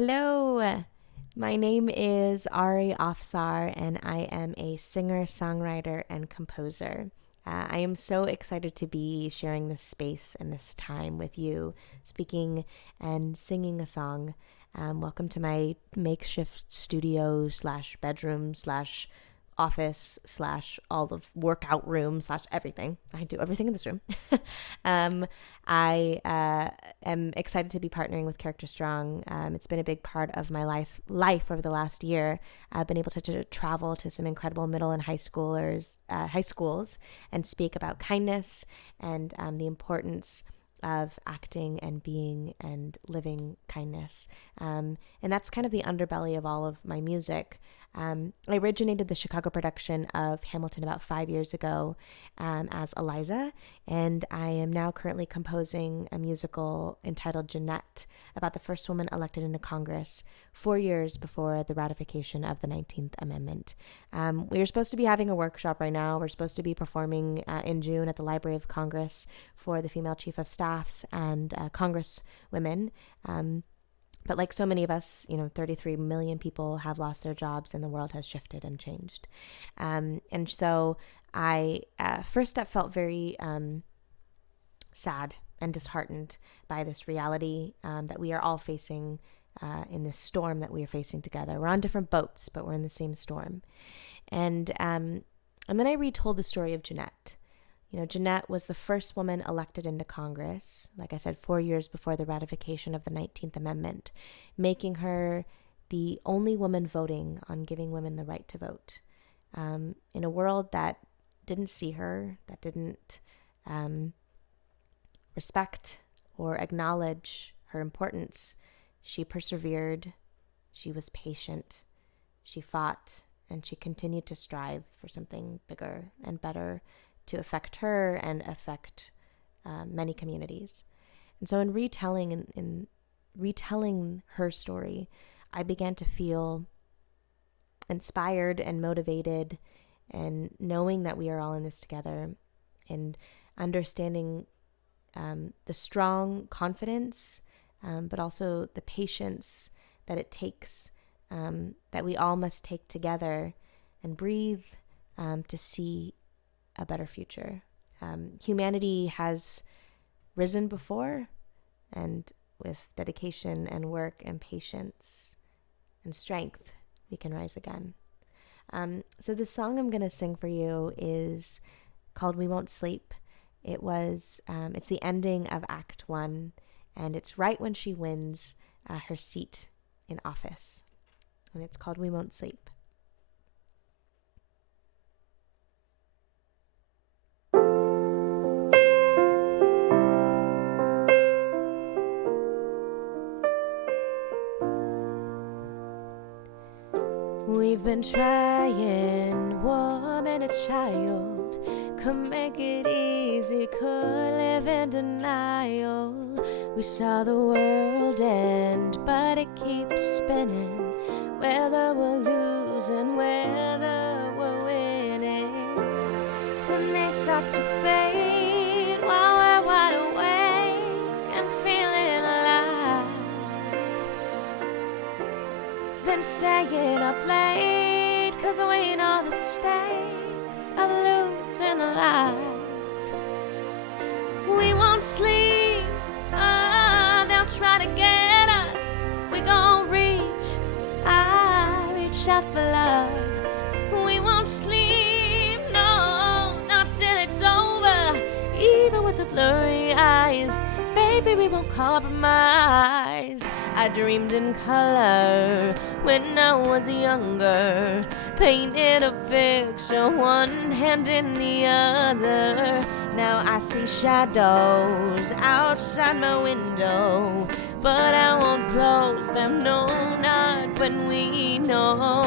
Hello, my name is Ari Afsar, and I am a singer, songwriter, and composer. I am so excited to be sharing this space and this time with you, speaking and singing a song. Welcome to my makeshift studio slash bedroom slash office slash all the workout room slash everything. I do everything in this room. I am excited to be partnering with Character Strong. It's been a big part of my life over the last year. I've been able to travel to some incredible middle and high schools, and speak about kindness and the importance of acting and being and living kindness. And that's kind of the underbelly of all of my music. I originated the Chicago production of Hamilton about 5 years ago as Eliza, and I am now currently composing a musical entitled Jeanette about the first woman elected into Congress 4 years before the ratification of the 19th Amendment. We are supposed to be having a workshop right now. We're supposed to be performing in June at the Library of Congress for the female chief of staffs and congresswomen. But like so many of us, 33 million people have lost their jobs and the world has shifted and changed. And so I first up felt very sad and disheartened by this reality that we are all facing in this storm that we are facing together. We're on different boats, but we're in the same storm. And then I retold the story of Jeanette. Jeanette was the first woman elected into Congress, like I said, 4 years before the ratification of the 19th Amendment, making her the only woman voting on giving women the right to vote. In a world that didn't see her, that didn't respect or acknowledge her importance, she persevered, she was patient, she fought, and she continued to strive for something bigger and better to affect her and affect many communities. And so in retelling her story, I began to feel inspired and motivated, and knowing that we are all in this together, and understanding the strong confidence, but also the patience that it takes, that we all must take together and breathe to see a better future. Humanity has risen before, and with dedication and work and patience and strength, we can rise again. So the song I'm going to sing for you is called We Won't Sleep. It's the ending of Act 1, and it's right when she wins her seat in office. And it's called We Won't Sleep. We've been trying, warm and a child, could make it easy, could live in denial. We saw the world end, but it keeps spinning, whether we're losing, whether we're winning. Then they start to fade while we're wide awake and feeling alive. Been staying up late, 'cause we know the stakes of losing the light. We won't sleep, they'll try to get us. We gon' reach out for love. We won't sleep, no, not till it's over. Even with the blurry eyes, baby, we won't compromise. I dreamed in color when I was younger, painted a picture, one hand in the other. Now I see shadows outside my window, but I won't close them, no, not when we know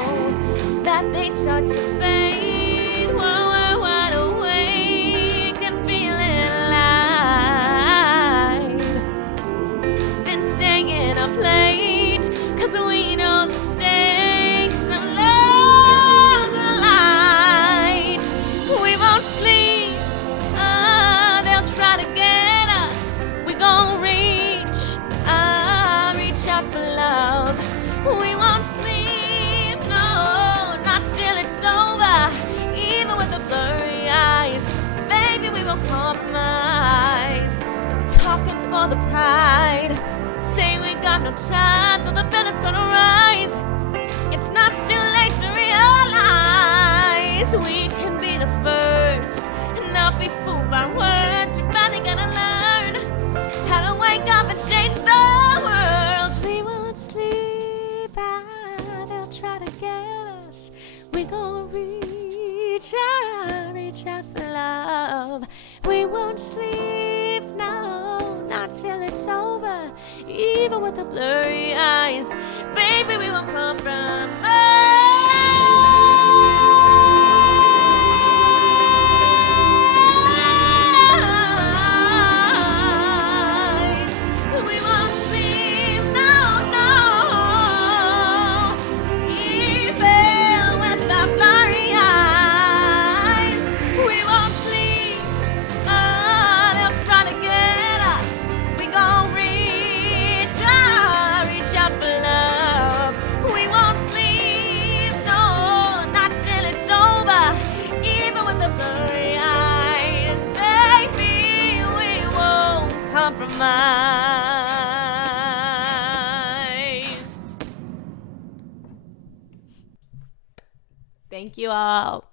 that they start to fade while we're wide awake and feeling alive. Been staying up late, 'cause we know the stakes of love the light. We won't sleep, they'll try to get us. We gon' reach out for love. no time till the building's gonna rise. It's not too late to realize we can be the first and not be fooled by words. We're finally gonna learn how to wake up and change the world. We won't sleep out, they'll try to get us. We gon' reach out for love. We won't sleep, no, not till it's over. Even with the blurry eyes, baby, we won't compromise. We won't sleep, no, no. Even with the blurry eyes, we won't sleep. They'll try to get us. We gon' reach out for love. We won't sleep, no, not till it's over. Even with the blurry eyes, baby, we won't compromise. Thank you all.